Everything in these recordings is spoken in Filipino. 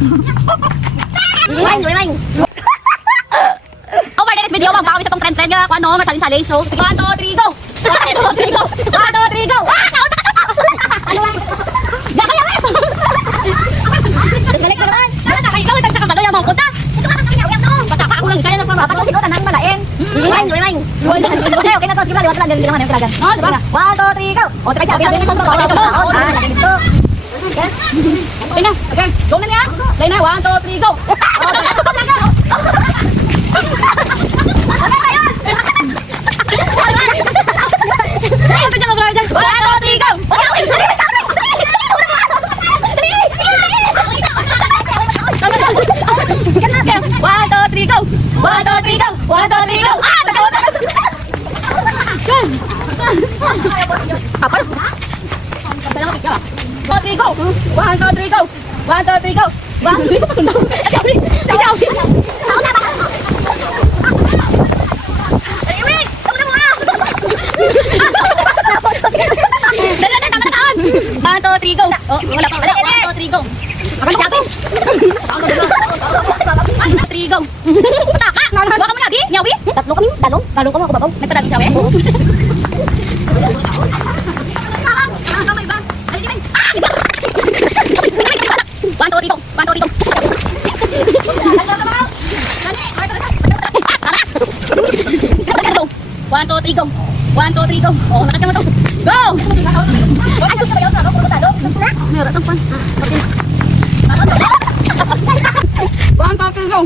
Rewind. Over the next video, magbawi sa tong trend nga kung ano, masalin-salin show. 1, 2, 3, go! 1, 2, 3, go! 1, 2, 3, go! Ano ba? Gaka yan! Balik na naman! Ikaw, itagsa ka ba yung mga punta? Ito ka kami yaw to! Pataka ako lang, kaya na pang ko siguro tanang malain. Rewind. Okay na to, sige ba? Liwat lang, lilangan yung kalagan. No, diba? 1, 2, 3, go! O, try siya. Sabi natin ito. Lagyan ito. Okay na. Okay. Go na niya. Play na. 1, 2, 3, go! Talong ka mo ako babaw. May padalong siya, eh? Oo. Kamay ba? Ay, di ba? One, two, three, go. One, two, three, go. One, two, three, go. One, two, three, go. Oh, lakat mo to. Go! Ay, susunod ba yun? Puro talo? May oras ang pan. One, two, three, go.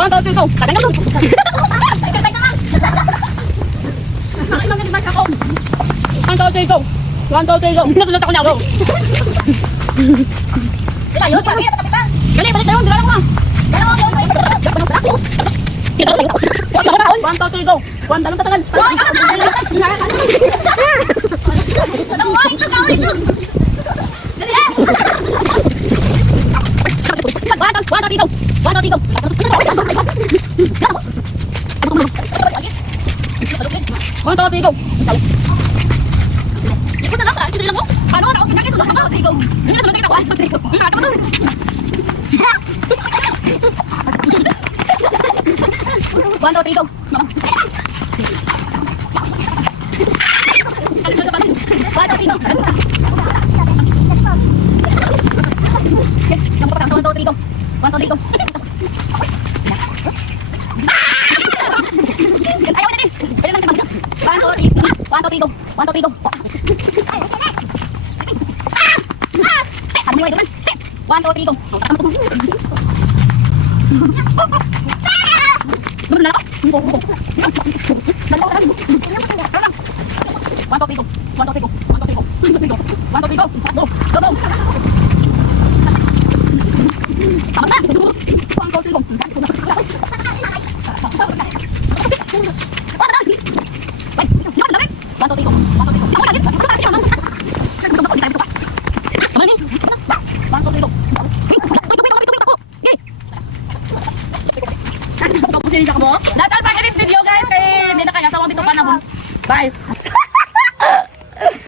One, two, three, go! Kadang na to! One, two, three, go! One, two, three, go! Natulot ako niya, go! Diba yun? Gani, balik na yun! Diba lang mo! One, two, three, go! One, dalong tatangan! One, two, three, go! One, two, three, go! Ikot na lang ba? Ito lang mo? Ano? Ginagay sunod ka ba? Three, go! Hindi na sunod ka na. One, two, three, go! One, two, three, go! One, two, three, go! One, two, three, go! One, two, three, go! One, two, three, go. One, two, three, go. Ano mo yun? One, two, three, go. Gano'n na ako? One, two, three, go. One, two, three, go. One, two, three, go. One, two, three, go. One, two, three, go. Go, go, go. Tama na. One, two, three, go. That's all for this video, guys. Kaya hindi na kaya sawang dito pa na. Bye.